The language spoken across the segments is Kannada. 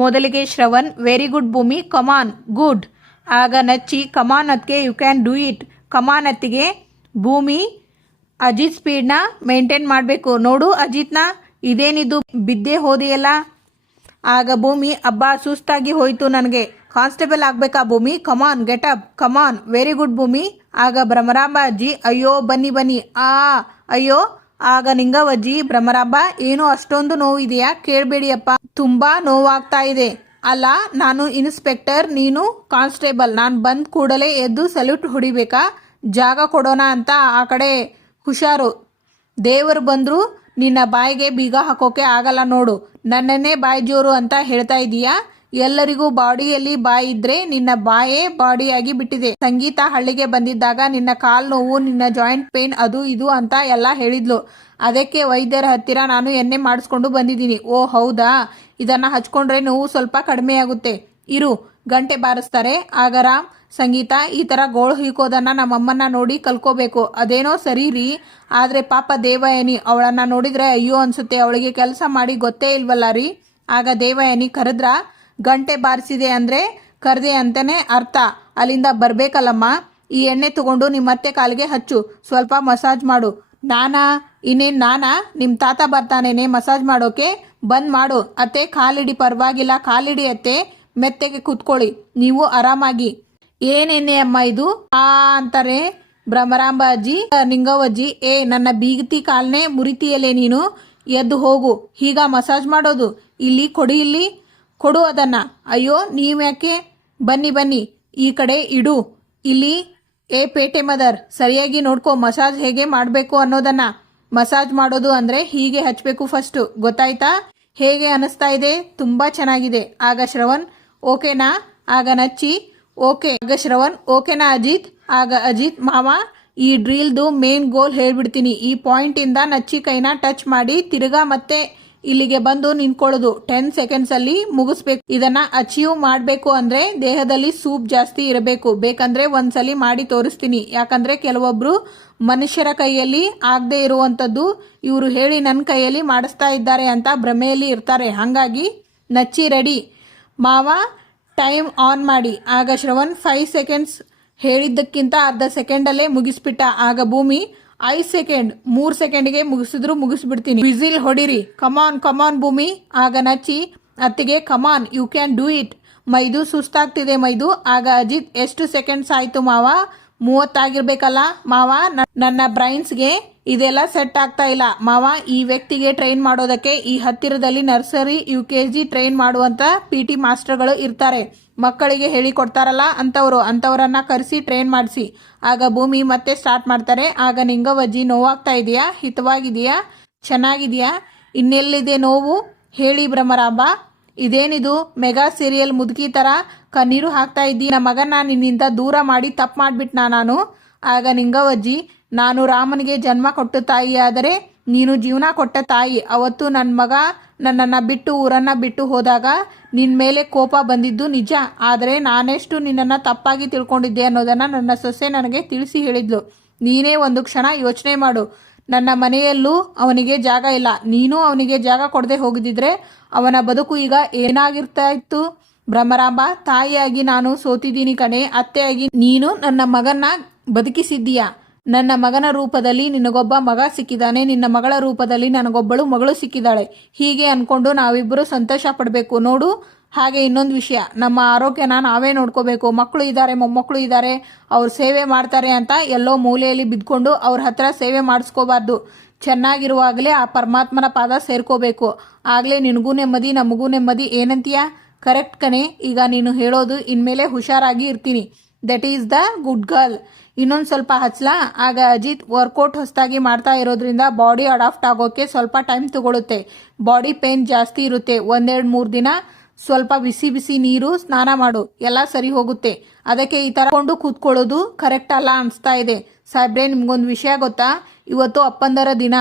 ಮೊದಲಿಗೆ ಶ್ರವಣ್, ವೆರಿ ಗುಡ್ ಭೂಮಿ, ಕಮಾನ್ ಗುಡ್. ಆಗ ನಚ್ಚಿ, ಕಮಾನ್ ಅತ್ತಿಗೆ, ಯು ಕ್ಯಾನ್ ಡೂ ಇಟ್. ಕಮಾನ್ ಅತ್ತಿಗೆ. ಭೂಮಿ, ಅಜಿತ್ ಸ್ಪೀಡ್ನ ಮೇಂಟೈನ್ ಮಾಡಬೇಕು. ನೋಡು ಅಜಿತ್ನ, ಇದೇನಿದು ಬಿದ್ದೇ ಹೋದೆಯಲ್ಲ. ಆಗ ಭೂಮಿ, ಅಬ್ಬಾ ಸುಸ್ತಾಗಿ ಹೋಯಿತು ನನಗೆ, ಕಾನ್ಸ್ಟೇಬಲ್ ಆಗಬೇಕಾ ಭೂಮಿ, ಕಮಾನ್ ಗೆಟ್ ಅಪ್, ಕಮಾನ್ ವೆರಿ ಗುಡ್ ಭೂಮಿ. ಆಗ ಭ್ರಮರಾಂಬ ಅಜ್ಜಿ, ಅಯ್ಯೋ ಬನ್ನಿ ಬನ್ನಿ, ಅಯ್ಯೋ. ಆಗ ನಿಂಗವಜ್ಜಿ, ಭ್ರಮರಾಂಬ ಏನು ಅಷ್ಟೊಂದು ನೋವಿದೆಯಾ, ಕೇಳಬೇಡಿಯಪ್ಪ, ತುಂಬಾ ನೋವಾಗ್ತಾ ಇದೆ. ಅಲ್ಲ, ನಾನು ಇನ್ಸ್ಪೆಕ್ಟರ್, ನೀನು ಕಾನ್ಸ್ಟೇಬಲ್, ನಾನು ಬಂದ ಕೂಡಲೇ ಎದ್ದು ಸಲ್ಯೂಟ್ ಹೊಡಿಬೇಕಾ, ಜಾಗ ಕೊಡೋಣ ಅಂತ ಆ ಕಡೆ ಹುಷಾರು. ದೇವರು ಬಂದ್ರು ನಿನ್ನ ಬಾಯಿಗೆ ಬೀಗ ಹಾಕೋಕೆ ಆಗಲ್ಲ ನೋಡು. ನನ್ನನ್ನೇ ಬಾಯಿ ಜೋರು ಅಂತ ಹೇಳ್ತಾ ಇದೀಯಾ. ಎಲ್ಲರಿಗೂ ಬಾಡಿಯಲ್ಲಿ ಬಾಯಿ ಇದ್ರೆ ನಿನ್ನ ಬಾಯೇ ಬಾಡಿಯಾಗಿ ಬಿಟ್ಟಿದೆ. ಸಂಗೀತ ಹಳ್ಳಿಗೆ ಬಂದಿದ್ದಾಗ ನಿನ್ನ ಕಾಲ್ ನೋವು, ನಿನ್ನ ಜಾಯಿಂಟ್ ಪೇನ್, ಅದು ಇದು ಅಂತ ಎಲ್ಲ ಹೇಳಿದ್ಲು. ಅದಕ್ಕೆ ವೈದ್ಯರ ಹತ್ತಿರ ನಾನು ಎಣ್ಣೆ ಮಾಡಿಸ್ಕೊಂಡು ಬಂದಿದ್ದೀನಿ. ಓ ಹೌದಾ, ಇದನ್ನ ಹಚ್ಕೊಂಡ್ರೆ ನೋವು ಸ್ವಲ್ಪ ಕಡಿಮೆ ಆಗುತ್ತೆ. ಇರು, ಗಂಟೆ ಬಾರಿಸ್ತಾರೆ. ಆಗ ರಾಮ್, ಸಂಗೀತ ಈ ಥರ ಗೋಳು ಹೀಕೋದನ್ನ ನಮ್ಮಮ್ಮನ್ನ ನೋಡಿ ಕಲ್ಕೋಬೇಕು. ಅದೇನೋ ಸರಿ ರೀ, ಆದರೆ ಪಾಪ ದೇವಯಾನಿ, ಅವಳನ್ನ ನೋಡಿದ್ರೆ ಅಯ್ಯೋ ಅನ್ಸುತ್ತೆ, ಅವಳಿಗೆ ಕೆಲಸ ಮಾಡಿ ಗೊತ್ತೇ ಇಲ್ವಲ್ಲ ರೀ. ಆಗ ದೇವಯಾನಿ, ಕರೆದ್ರ, ಗಂಟೆ ಬಾರಿಸಿದೆ ಅಂದರೆ ಕರೆದೆ ಅಂತಾನೆ ಅರ್ಥ, ಅಲ್ಲಿಂದ ಬರಬೇಕಲ್ಲಮ್ಮ. ಈ ಎಣ್ಣೆ ತಗೊಂಡು ನಿಮ್ಮತ್ತೆ ಕಾಲಿಗೆ ಹಚ್ಚು, ಸ್ವಲ್ಪ ಮಸಾಜ್ ಮಾಡು. ಇನ್ನೇನು ನಾನಾ, ನಿಮ್ಮ ತಾತ ಬರ್ತಾನೇನೆ ಮಸಾಜ್ ಮಾಡೋಕೆ, ಬಂದ್ ಮಾಡು ಅತ್ತೆ, ಕಾಲಿಡಿ, ಪರವಾಗಿಲ್ಲ ಕಾಲಿಡಿ ಅತ್ತೆ, ಮೆತ್ತೆಗೆ ಕೂತ್ಕೊಳ್ಳಿ ನೀವು ಆರಾಮಾಗಿ. ಏನೆನ್ನೆ ಅಮ್ಮ ಇದು ಅಂತಾರೆ ಭ್ರಮರಾಂಬ ಅಜ್ಜಿ. ನಿಂಗವ್ವಜ್ಜಿ, ನನ್ನ ಬೀಗತಿ ಕಾಲ್ನೇ ಮುರಿತಿಯಲ್ಲೇ ನೀನು, ಎದ್ದು ಹೋಗು. ಹೀಗ ಮಸಾಜ್ ಮಾಡೋದು, ಇಲ್ಲಿ ಕೊಡಿ, ಇಲ್ಲಿ ಕೊಡು ಅದನ್ನ. ಅಯ್ಯೋ ನೀವ್ಯಾಕೆ, ಬನ್ನಿ ಬನ್ನಿ ಈ ಕಡೆ ಇಡು. ಇಲ್ಲಿ ಪೇಟೆ ಮದರ್, ಸರಿಯಾಗಿ ನೋಡ್ಕೊ ಮಸಾಜ್ ಹೇಗೆ ಮಾಡಬೇಕು ಅನ್ನೋದನ್ನ. ಮಸಾಜ್ ಮಾಡೋದು ಅಂದ್ರೆ ಹೀಗೆ ಹಚ್ಚಬೇಕು ಫಸ್ಟ್, ಗೊತ್ತಾಯ್ತಾ? ಹೇಗೆ ಅನಿಸ್ತಾ ಇದೆ? ತುಂಬಾ ಚೆನ್ನಾಗಿದೆ. ಆಗ ಶ್ರವಣ್, ಓಕೆನಾ? ಆಗ ನಚ್ಚಿ, ಓಕೆ. ಆಗ ಶ್ರವಣ್, ಓಕೆನಾ ಅಜಿತ್? ಆಗ ಅಜಿತ್, ಮಾವ ಈ ಡ್ರಿಲ್ದು ಮೇನ್ ಗೋಲ್ ಹೇಳ್ಬಿಡ್ತೀನಿ. ಈ ಪಾಯಿಂಟ್ ಇಂದ ನಚ್ಚಿ ಕೈನ ಟಚ್ ಮಾಡಿ ತಿರ್ಗಾ ಮತ್ತೆ ಇಲ್ಲಿಗೆ ಬಂದು ನಿಂತ್ಕೊಳ್ಳೋದು. 10 ಸೆಕೆಂಡ್ಸ್ ಅಲ್ಲಿ ಮುಗಿಸ್ಬೇಕು. ಇದನ್ನ ಅಚೀವ್ ಮಾಡಬೇಕು ಅಂದ್ರೆ ದೇಹದಲ್ಲಿ ಸೂಪ್ ಜಾಸ್ತಿ ಇರಬೇಕು. ಬೇಕಂದ್ರೆ ಒಂದ್ಸಲಿ ಮಾಡಿ ತೋರಿಸ್ತೀನಿ. ಯಾಕಂದ್ರೆ ಕೆಲವೊಬ್ರು ಮನುಷ್ಯರ ಕೈಯಲ್ಲಿ ಆಗದೆ ಇರುವಂತದ್ದು ಇವರು ಹೇಳಿ ನನ್ನ ಕೈಯಲ್ಲಿ ಮಾಡಿಸ್ತಾ ಇದ್ದಾರೆ ಅಂತ ಭ್ರಮೆಯಲ್ಲಿ ಇರ್ತಾರೆ. ಹಾಗಾಗಿ ನಚ್ಚಿ ರೆಡಿ, ಮಾವ ಟೈಮ್ ಆನ್ ಮಾಡಿ. ಆಗ ಶ್ರವಣ್, 5 ಸೆಕೆಂಡ್ಸ್ ಹೇಳಿದ್ದಕ್ಕಿಂತ ಅರ್ಧ ಸೆಕೆಂಡಲ್ಲೇ ಮುಗಿಸ್ಬಿಟ್ಟ. ಆಗ ಭೂಮಿ, 5 ಸೆಕೆಂಡ್, 3 ಸೆಕೆಂಡ್ಗೆ ಮುಗಿಸಿದ್ರು ಮುಗಿಸ್ಬಿಡ್ತೀನಿ, ವಿಸಿಲ್ ಹೊಡಿರಿ, ಕಮಾನ್ ಕಮಾನ್ ಭೂಮಿ. ಆಗ ನಚ್ಚಿ, ಅತ್ತಿಗೆ come on you can do it. ಮೈದು ಸುಸ್ತಾಗ್ತಿದೆ ಮೈದು. ಆಗ ಅಜಿತ್, ಎಷ್ಟು ಸೆಕೆಂಡ್ಸ್ ಆಯ್ತು ಮಾವ? 30 ಆಗಿರ್ಬೇಕಲ್ಲ ಮಾವ. ನನ್ನ ಬ್ರೈನ್ಸ್ಗೆ ಇದೆಲ್ಲ ಸೆಟ್ ಆಗ್ತಾ ಇಲ್ಲ ಮಾವ. ಈ ವ್ಯಕ್ತಿಗೆ ಟ್ರೈನ್ ಮಾಡೋದಕ್ಕೆ ಈ ಹತ್ತಿರದಲ್ಲಿ ನರ್ಸರಿ UKG ಟ್ರೈನ್ ಮಾಡುವಂತ PT ಮಾಸ್ಟರ್ಗಳು ಇರ್ತಾರೆ, ಮಕ್ಕಳಿಗೆ ಹೇಳಿಕೊಡ್ತಾರಲ್ಲ ಅಂತವರನ್ನ ಕರೆಸಿ ಟ್ರೈನ್ ಮಾಡಿಸಿ. ಆಗ ಭೂಮಿ ಮತ್ತೆ ಸ್ಟಾರ್ಟ್ ಮಾಡ್ತಾರೆ. ಆಗ ನಿಂಗವ್ವಜ್ಜಿ, ನೋವಾಗ್ತಾ ಇದೆಯಾ? ಹಿತವಾಗಿದೆಯಾ? ಚೆನ್ನಾಗಿದೆಯಾ? ಇನ್ನೆಲ್ಲಿದೆ ನೋವು ಹೇಳಿ ಭ್ರಮರಾಂಬ. ಇದೇನಿದು ಮೆಗಾ ಸೀರಿಯಲ್ ಮುದುಕಿ ತರ ಕಣ್ಣೀರು ಹಾಕ್ತಾ ಇದ್ದಿ? ನನ್ನ ಮಗನ ನಿನ್ನಿಂದ ದೂರ ಮಾಡಿ ತಪ್ಪು ಮಾಡ್ಬಿಟ್ನಾ ನಾನು? ಆಗ ನಿಂಗವ್ವಜ್ಜಿ, ನಾನು ರಾಮನಿಗೆ ಜನ್ಮ ಕೊಟ್ಟ ತಾಯಿ, ಆದರೆ ನೀನು ಜೀವನ ಕೊಟ್ಟ ತಾಯಿ. ಅವತ್ತು ನನ್ನ ಮಗ ನನ್ನನ್ನು ಬಿಟ್ಟು ಊರನ್ನ ಬಿಟ್ಟು ಹೋದಾಗ ನಿನ್ನ ಮೇಲೆ ಕೋಪ ಬಂದಿದ್ದು ನಿಜ, ಆದರೆ ನಾನೆಷ್ಟು ನಿನ್ನನ್ನು ತಪ್ಪಾಗಿ ತಿಳ್ಕೊಂಡಿದ್ದೆ ಅನ್ನೋದನ್ನು ನನ್ನ ಸೊಸೆ ನನಗೆ ತಿಳಿಸಿ ಹೇಳಿದ್ಲು. ನೀನೇ ಒಂದು ಕ್ಷಣ ಯೋಚನೆ ಮಾಡು, ನನ್ನ ಮನೆಯಲ್ಲೂ ಅವನಿಗೆ ಜಾಗ ಇಲ್ಲ. ನೀನು ಅವನಿಗೆ ಜಾಗ ಕೊಡದೆ ಹೋಗಿದ್ದಿದ್ರೆ ಅವನ ಬದುಕು ಈಗ ಏನಾಗಿರ್ತಾ ಇತ್ತು? ಭ್ರಮರಾಂಬ, ತಾಯಿಯಾಗಿ ನಾನು ಸೋತಿದ್ದೀನಿ ಕಣೆ, ಅತ್ತೆಯಾಗಿ ನೀನು ನನ್ನ ಮಗನ್ನ ಬದುಕಿಸಿದ್ದೀಯಾ. ನನ್ನ ಮಗನ ರೂಪದಲ್ಲಿ ನಿನಗೊಬ್ಬ ಮಗ ಸಿಕ್ಕಿದ್ದಾನೆ, ನಿನ್ನ ಮಗಳ ರೂಪದಲ್ಲಿ ನನಗೊಬ್ಬಳು ಮಗಳು ಸಿಕ್ಕಿದ್ದಾಳೆ. ಹೀಗೆ ಅನ್ಕೊಂಡು ನಾವಿಬ್ಬರು ಸಂತೋಷ ಪಡಬೇಕು ನೋಡು. ಹಾಗೆ ಇನ್ನೊಂದು ವಿಷಯ, ನಮ್ಮ ಆರೋಗ್ಯನ ನಾವೇ ನೋಡ್ಕೋಬೇಕು. ಮಕ್ಕಳು ಇದ್ದಾರೆ, ಮೊಮ್ಮಕ್ಕಳು ಇದ್ದಾರೆ, ಅವ್ರು ಸೇವೆ ಮಾಡ್ತಾರೆ ಅಂತ ಎಲ್ಲೋ ಮೂಲೆಯಲ್ಲಿ ಬಿದ್ಕೊಂಡು ಅವ್ರ ಹತ್ರ ಸೇವೆ ಮಾಡಿಸ್ಕೋಬಾರ್ದು. ಚೆನ್ನಾಗಿರುವಾಗಲೇ ಆ ಪರಮಾತ್ಮನ ಪಾದ ಸೇರ್ಕೋಬೇಕು. ಆಗಲೇ ನಿನಗೂ ನೆಮ್ಮದಿ, ನಮಗೂ ನೆಮ್ಮದಿ. ಏನಂತೀಯ? ಕರೆಕ್ಟ್ ಕಣೆ. ಈಗ ನೀನು ಹೇಳೋದು ಇನ್ಮೇಲೆ ಹುಷಾರಾಗಿ ಇರ್ತೀನಿ. That is the good girl. ಇನ್ನೊಂದು ಸ್ವಲ್ಪ ಹಚ್ಚಲಾ? ಆಗ ಅಜಿತ್, ವರ್ಕೌಟ್ ಹೊಸದಾಗಿ ಮಾಡ್ತಾ ಇರೋದ್ರಿಂದ ಬಾಡಿ ಅಡಾಪ್ಟ್ ಆಗೋಕೆ ಸ್ವಲ್ಪ ಟೈಮ್ ತಗೊಳುತ್ತೆ. ಬಾಡಿ ಪೇನ್ ಜಾಸ್ತಿ ಇರುತ್ತೆ. 1-2-3 ದಿನ ಸ್ವಲ್ಪ ಬಿಸಿ ಬಿಸಿ ನೀರು ಸ್ನಾನ ಮಾಡು, ಎಲ್ಲ ಸರಿ ಹೋಗುತ್ತೆ. ಅದಕ್ಕೆ ಈ ಥರ ಕೊಂಡು ಕೂತ್ಕೊಳ್ಳೋದು ಕರೆಕ್ಟ್ ಅಲ್ಲ ಅನಿಸ್ತಾ ಇದೆ. ಸಾಹೇಬ್ರೆ, ನಿಮ್ಗೊಂದು ವಿಷಯ ಗೊತ್ತಾ? ಇವತ್ತು ಅಪ್ಪಂದರ ದಿನ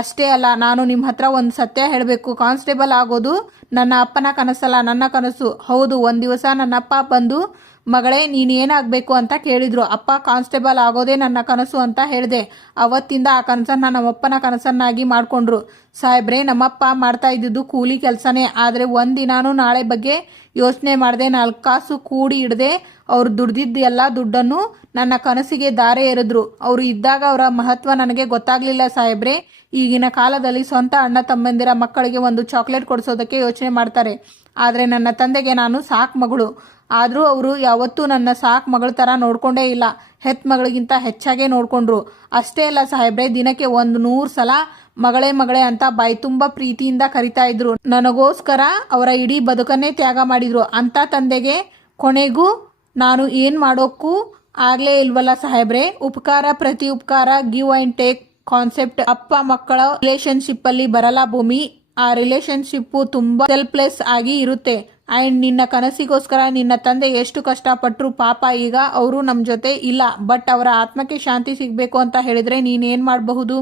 ಅಷ್ಟೇ ಅಲ್ಲ, ನಾನು ನಿಮ್ಮ ಹತ್ರ ಒಂದು ಸತ್ಯ ಹೇಳಬೇಕು. ಕಾನ್ಸ್ಟೇಬಲ್ ಆಗೋದು ನನ್ನ ಅಪ್ಪನ ಕನಸಲ್ಲ, ನನ್ನ ಕನಸು. ಹೌದು, ಒಂದು ದಿವಸ ನನ್ನ ಅಪ್ಪ ಬಂದು, ಮಗಳೇ ನೀನು ಏನಾಗಬೇಕು ಅಂತ ಕೇಳಿದ್ರು. ಅಪ್ಪ, ಕಾನ್ಸ್ಟೇಬಲ್ ಆಗೋದೇ ನನ್ನ ಕನಸು ಅಂತ ಹೇಳಿದೆ. ಅವತ್ತಿಂದ ಆ ಕನಸನ್ನ ನಮ್ಮಪ್ಪನ ಕನಸನ್ನಾಗಿ ಮಾಡಿಕೊಂಡ್ರು. ಸಾಹೇಬ್ರೆ, ನಮ್ಮಪ್ಪ ಮಾಡ್ತಾ ಇದ್ದಿದ್ದು ಕೂಲಿ ಕೆಲಸನೇ. ಆದರೆ ಒಂದಿನಾನು ನಾಳೆ ಬಗ್ಗೆ ಯೋಚನೆ ಮಾಡದೆ 4 ಕಾಸು ಕೂಡಿ ಇಡದೆ ಅವ್ರು ದುಡ್ದಿದ್ದು ಎಲ್ಲ ದುಡ್ಡನ್ನು ನನ್ನ ಕನಸಿಗೆ ದಾರೆ ಎರೆದ್ರು. ಅವರು ಇದ್ದಾಗ ಅವರ ಮಹತ್ವ ನನಗೆ ಗೊತ್ತಾಗ್ಲಿಲ್ಲ ಸಾಹೇಬ್ರೆ. ಈಗಿನ ಕಾಲದಲ್ಲಿ ಸ್ವಂತ ಅಣ್ಣ ತಮ್ಮಂದಿರ ಮಕ್ಕಳಿಗೆ ಒಂದು ಚಾಕ್ಲೇಟ್ ಕೊಡಿಸೋದಕ್ಕೆ ಯೋಚನೆ ಮಾಡ್ತಾರೆ. ಆದರೆ ನನ್ನ ತಂದೆಗೆ ನಾನು ಸಾಕು ಮಗಳು. ಆದರೂ ಅವರು ಯಾವತ್ತೂ ನನ್ನ ಸಾಕು ಮಗಳ ಥರ ನೋಡ್ಕೊಂಡೇ ಇಲ್ಲ. ಹೆತ್ ಮಗಳಿಗಿಂತ ಹೆಚ್ಚಾಗೇ ನೋಡ್ಕೊಂಡ್ರು. ಅಷ್ಟೇ ಅಲ್ಲ ಸಾಹೇಬ್ರೆ, ದಿನಕ್ಕೆ 100 ಸಲ ಮಗಳೇ ಮಗಳೇ ಅಂತ ಬಾಯಿ ತುಂಬ ಪ್ರೀತಿಯಿಂದ ಕರಿತಾ ಇದ್ರು. ನನಗೋಸ್ಕರ ಅವರ ಇಡೀ ಬದುಕನ್ನೇ ತ್ಯಾಗ ಮಾಡಿದ್ರು. ಅಂತ ತಂದೆಗೆ ಕೊನೆಗೂ ನಾನು ಏನು ಮಾಡೋಕ್ಕೂ ಆಗಲೇ ಇಲ್ವಲ್ಲ ಸಾಹೇಬ್ರೆ. ಉಪಕಾರ ಪ್ರತಿ ಉಪಕಾರ, ಗಿವ್ ಆ್ಯಂಡ್ ಟೇಕ್ ಕಾನ್ಸೆಪ್ಟ್ ಅಪ್ಪ ಮಕ್ಕಳ ರಿಲೇಶನ್ಶಿಪ್ ಅಲ್ಲಿ ಬರಲ್ಲ ಭೂಮಿ. ಆ ರಿಲೇಶನ್ಶಿಪ್ಪು ತುಂಬಾ ಸೆಲ್ಫ್ಲೆಸ್ ಆಗಿ ಇರುತ್ತೆ. ಆ್ಯಂಡ್ ನಿನ್ನ ಕನಸಿಗೋಸ್ಕರ ನಿನ್ನ ತಂದೆ ಎಷ್ಟು ಕಷ್ಟಪಟ್ಟರು ಪಾಪ. ಈಗ ಅವರು ನಮ್ಮ ಜೊತೆ ಇಲ್ಲ. ಬಟ್ ಅವರ ಆತ್ಮಕ್ಕೆ ಶಾಂತಿ ಸಿಗಬೇಕು ಅಂತ ಹೇಳಿದ್ರೆ ನೀನೇನು ಮಾಡಬಹುದು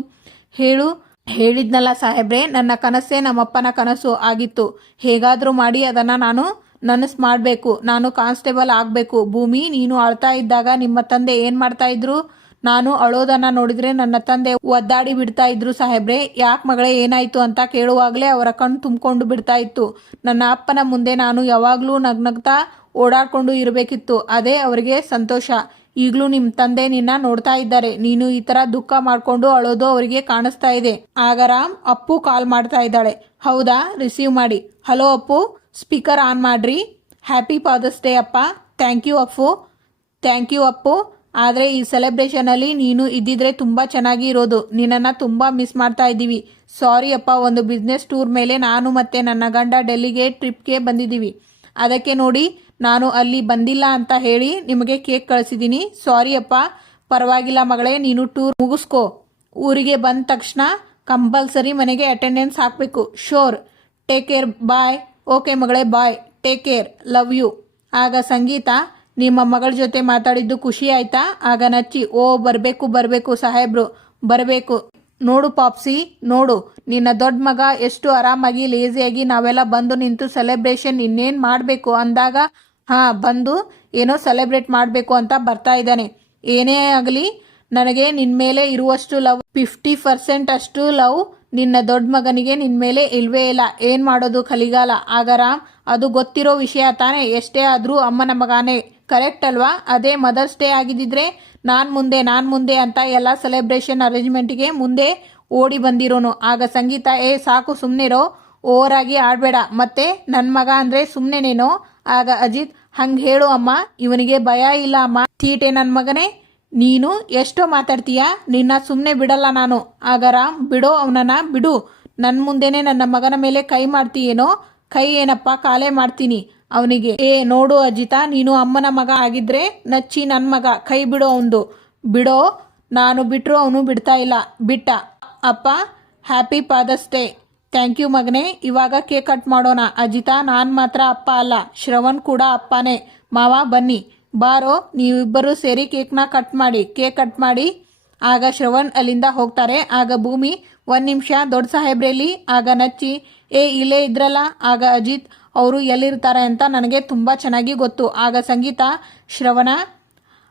ಹೇಳು? ಹೇಳಿದ್ನಲ್ಲ ಸಾಹೇಬ್ರೆ, ನನ್ನ ಕನಸೇ ನಮ್ಮಪ್ಪನ ಕನಸು ಆಗಿತ್ತು. ಹೇಗಾದರೂ ಮಾಡಿ ಅದನ್ನು ನಾನು ನನಸು ಮಾಡಬೇಕು. ನಾನು ಕಾನ್ಸ್ಟೇಬಲ್ ಆಗಬೇಕು. ಭೂಮಿ, ನೀನು ಅಳ್ತಾ ಇದ್ದಾಗ ನಿಮ್ಮ ತಂದೆ ಏನು ಮಾಡ್ತಾ ಇದ್ರು? ನಾನು ಅಳೋದನ್ನು ನೋಡಿದ್ರೆ ನನ್ನ ತಂದೆ ಒದ್ದಾಡಿ ಬಿಡ್ತಾ ಇದ್ರು ಸಾಹೇಬ್ರೆ. ಯಾಕೆ ಮಗಳೇ ಏನಾಯ್ತು ಅಂತ ಕೇಳುವಾಗಲೇ ಅವರ ಕಣ್ಣು ತುಂಬಿಕೊಂಡು ಬಿಡ್ತಾ ಇತ್ತು. ನನ್ನ ಅಪ್ಪನ ಮುಂದೆ ನಾನು ಯಾವಾಗಲೂ ನಗ್ನಗ್ತಾ ಓಡಾಡ್ಕೊಂಡು ಇರಬೇಕಿತ್ತು. ಅದೇ ಅವರಿಗೆ ಸಂತೋಷ. ಈಗಲೂ ನಿಮ್ಮ ತಂದೆ ನಿನ್ನ ನೋಡ್ತಾ ಇದ್ದಾರೆ. ನೀನು ಈ ಥರ ದುಃಖ ಮಾಡಿಕೊಂಡು ಅಳೋದು ಅವರಿಗೆ ಕಾಣಿಸ್ತಾ ಇದೆ. ಆಗ ರಾಮ್, ಅಪ್ಪು ಕಾಲ್ ಮಾಡ್ತಾ ಇದ್ದಾಳೆ. ಹೌದಾ, ರಿಸೀವ್ ಮಾಡಿ. ಹಲೋ ಅಪ್ಪು, ಸ್ಪೀಕರ್ ಆನ್ ಮಾಡ್ರಿ. ಹ್ಯಾಪಿ ಫಾದರ್ಸ್ ಡೇ ಅಪ್ಪ. Thank you Appu. Thank you Appu. ಆದರೆ ಈ ಸೆಲೆಬ್ರೇಷನಲ್ಲಿ ನೀನು ಇದ್ದಿದ್ರೆ ತುಂಬ ಚೆನ್ನಾಗಿ ಇರೋದು. ನಿನ್ನನ್ನು ತುಂಬ ಮಿಸ್ ಮಾಡ್ತಾ ಇದ್ದೀವಿ. ಸಾರಿ ಅಪ್ಪ, ಒಂದು ಬಿಸ್ನೆಸ್ ಟೂರ್ ಮೇಲೆ ನಾನು ಮತ್ತು ನನ್ನ ಗಂಡ ಡೆಲ್ಲಿಗೆ ಟ್ರಿಪ್ಗೆ ಬಂದಿದ್ದೀವಿ. ಅದಕ್ಕೆ ನೋಡಿ ನಾನು ಅಲ್ಲಿ ಬಂದಿಲ್ಲ ಅಂತ ಹೇಳಿ ನಿಮಗೆ ಕೇಕ್ ಕಳಿಸಿದ್ದೀನಿ. ಸಾರಿ ಅಪ್ಪ. ಪರವಾಗಿಲ್ಲ ಮಗಳೇ, ನೀನು ಟೂರ್ ಮುಗಿಸ್ಕೋ. ಊರಿಗೆ ಬಂದ ತಕ್ಷಣ ಕಂಪಲ್ಸರಿ ಮನೆಗೆ ಅಟೆಂಡೆನ್ಸ್ ಹಾಕಬೇಕು. Sure. Take care. Bye. Okay ಮಗಳೇ, bye. Take care. Love you. ಆಗ ಸಂಗೀತ, ನಿಮ್ಮ ಮಗಳ ಜೊತೆ ಮಾತಾಡಿದ್ದು ಖುಷಿ ಆಯ್ತಾ? ಆಗ ನಚ್ಚಿ, ಓ ಬರಬೇಕು ಸಾಹೇಬ್ರು, ಬರಬೇಕು. ನೋಡು ಪಾಪ್ಸಿ, ನೋಡು ನಿನ್ನ ದೊಡ್ಡ ಮಗ ಎಷ್ಟು ಆರಾಮಾಗಿ ಲೇಸಿಯಾಗಿ ನಾವೆಲ್ಲ ಬಂದು ನಿಂತು ಸೆಲೆಬ್ರೇಷನ್ ಇನ್ನೇನು ಮಾಡಬೇಕು ಅಂದಾಗ ಬಂದು ಏನೋ ಸೆಲೆಬ್ರೇಟ್ ಮಾಡಬೇಕು ಅಂತ ಬರ್ತಾ ಇದ್ದಾನೆ. ಏನೇ ಆಗಲಿ ನನಗೆ ನಿನ್ನ ಮೇಲೆ ಇರುವಷ್ಟು ಲವ್ 50% ಅಷ್ಟು ಲವ್ ನಿನ್ನ ದೊಡ್ಡ ಮಗನಿಗೆ ನಿನ್ನ ಮೇಲೆ ಇಲ್ವೇ ಇಲ್ಲ. ಏನು ಮಾಡೋದು ಕಲಿಗಾಲ. ಆಗ ರಾಮ್, ಅದು ಗೊತ್ತಿರೋ ವಿಷಯ ತಾನೇ. ಎಷ್ಟೇ ಆದರೂ ಅಮ್ಮನ ಮಗನೇ, ಕರೆಕ್ಟ್ ಅಲ್ವಾ? ಅದೇ ಮದರ್ಸ್ ಡೇ ಆಗಿದ್ದಿದ್ರೆ ನಾನು ಮುಂದೆ ಅಂತ ಎಲ್ಲ ಸೆಲೆಬ್ರೇಷನ್ ಅರೇಂಜ್ಮೆಂಟ್ಗೆ ಮುಂದೆ ಓಡಿ ಬಂದಿರೋನು. ಆಗ ಸಂಗೀತ, ಸಾಕು ಸುಮ್ಮನಿರೋ, ಓವರಾಗಿ ಆಡಬೇಡ. ಮತ್ತೆ ನನ್ನ ಮಗ ಅಂದರೆ ಸುಮ್ಮನೆನೇನೋ? ಆಗ ಅಜಿತ್, ಹಂಗೆ ಹೇಳು ಅಮ್ಮ, ಇವನಿಗೆ ಭಯ ಇಲ್ಲ ಅಮ್ಮ. ತೀಟೆ ನನ್ನ ಮಗನೇ, ನೀನು ಎಷ್ಟೋ ಮಾತಾಡ್ತೀಯ, ನಿನ್ನ ಸುಮ್ಮನೆ ಬಿಡಲ್ಲ ನಾನು. ಆಗ ರಾಮ್, ಬಿಡೋ ಅವನನ್ನ, ಬಿಡು. ನನ್ನ ಮುಂದೆನೆ ನನ್ನ ಮಗನ ಮೇಲೆ ಕೈ ಮಾಡ್ತೀಯೇನೋ? ಕೈ ಏನಪ್ಪ, ಕಾಲೇ ಮಾಡ್ತೀನಿ ಅವನಿಗೆ. ನೋಡು ಅಜಿತ, ನೀನು ಅಮ್ಮನ ಮಗ ಆಗಿದ್ರೆ ನಚ್ಚಿ ನನ್ನ ಮಗ, ಕೈ ಬಿಡೋ ಅವಂದು. ಬಿಡೋ. ನಾನು ಬಿಟ್ಟರು ಅವನು ಬಿಡ್ತಾ ಇಲ್ಲ. ಬಿಟ್ಟ. ಅಪ್ಪ, happy father's day. Thank you ಮಗನೇ. ಇವಾಗ ಕೇಕ್ ಕಟ್ ಮಾಡೋಣ. ಅಜಿತ, ನಾನು ಮಾತ್ರ ಅಪ್ಪ ಅಲ್ಲ, ಶ್ರವಣ್ ಕೂಡ ಅಪ್ಪನೇ. ಮಾವ ಬನ್ನಿ. ಬಾರೋ, ನೀವಿಬ್ಬರು ಸೇರಿ ಕೇಕ್ನ ಕಟ್ ಮಾಡಿ. ಕೇಕ್ ಕಟ್ ಮಾಡಿ. ಆಗ ಶ್ರವಣ್ ಅಲ್ಲಿಂದ ಹೋಗ್ತಾರೆ. ಆಗ ಭೂಮಿ, 1 ನಿಮಿಷ, ದೊಡ್ಡ ಸಾಹೇಬ್ರಲ್ಲಿ. ಆಗ ನಚ್ಚಿ, ಇಲ್ಲೇ ಇದ್ರಲ್ಲ. ಆಗ ಅಜಿತ್, ಅವರು ಎಲ್ಲಿರ್ತಾರೆ ಅಂತ ನನಗೆ ತುಂಬ ಚೆನ್ನಾಗಿ ಗೊತ್ತು. ಆಗ ಸಂಗೀತ, ಶ್ರವಣ,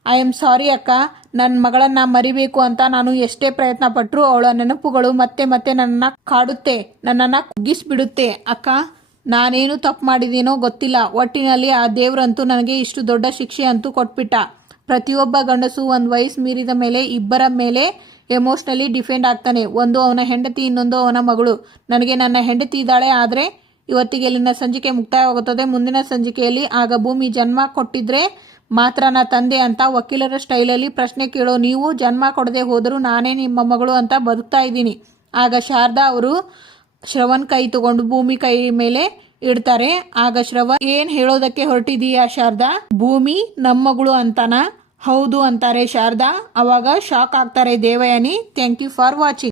ಐ ಆಮ್ ಸಾರಿ ಅಕ್ಕ. ನನ್ನ ಮಗಳನ್ನು ಮರಿಬೇಕು ಅಂತ ನಾನು ಎಷ್ಟೇ ಪ್ರಯತ್ನ ಪಟ್ಟರು ಅವಳ ನೆನಪುಗಳು ಮತ್ತೆ ನನ್ನನ್ನು ಕಾಡುತ್ತೆ, ನನ್ನನ್ನು ಕುಗ್ಗಿಸ್ಬಿಡುತ್ತೆ. ಅಕ್ಕ, ನಾನೇನು ತಪ್ಪು ಮಾಡಿದ್ದೀನೋ ಗೊತ್ತಿಲ್ಲ. ಒಟ್ಟಿನಲ್ಲಿ ಆ ದೇವರಂತೂ ನನಗೆ ಇಷ್ಟು ದೊಡ್ಡ ಶಿಕ್ಷೆ ಅಂತೂ ಕೊಟ್ಬಿಟ್ಟ. ಪ್ರತಿಯೊಬ್ಬ ಗಂಡಸು ಒಂದು ವಯಸ್ಸು ಮೀರಿದ ಮೇಲೆ ಇಬ್ಬರ ಮೇಲೆ ಎಮೋಷ್ನಲಿ ಡಿಫೆಂಡ್ ಆಗ್ತಾನೆ. ಒಂದು ಅವನ ಹೆಂಡತಿ, ಇನ್ನೊಂದು ಅವನ ಮಗಳು. ನನಗೆ ನನ್ನ ಹೆಂಡತಿ ಇದ್ದಾಳೆ. ಆದರೆ ಇವತ್ತಿಗೆ ಇಲ್ಲಿನ ಸಂಚಿಕೆ ಮುಕ್ತಾಯವಾಗುತ್ತದೆ. ಮುಂದಿನ ಸಂಚಿಕೆಯಲ್ಲಿ ಆಗ ಭೂಮಿ ಜನ್ಮ ಕೊಟ್ಟಿದ್ರೆ ಮಾತ್ರ ನಾ ತಂದೆ ಅಂತ ವಕೀಲರ ಸ್ಟೈಲಲ್ಲಿ ಪ್ರಶ್ನೆ ಕೇಳೋ ನೀವು ಜನ್ಮ ಕೊಡದೆ ಹೋದರೂ ನಾನೇ ನಿಮ್ಮ ಮಗಳು ಅಂತ ಬದುಕ್ತಾ ಇದ್ದೀನಿ. ಆಗ ಶಾರದಾ ಅವರು ಶ್ರವಣ್ ಕೈ ತಗೊಂಡು ಭೂಮಿ ಕೈ ಮೇಲೆ ಇಡ್ತಾರೆ. ಆಗ ಶ್ರವಣ್, ಏನ್ ಹೇಳೋದಕ್ಕೆ ಹೊರಟಿದೀಯಾ ಶಾರದಾ? ಭೂಮಿ ನಮ್ಮ ಮಗಳು ಅಂತಾನ? ಹೌದು ಅಂತಾರೆ ಶಾರದಾ. ಅವಾಗ ಶಾಕ್ ಆಗ್ತಾರೆ Devayani. Thank you for watching.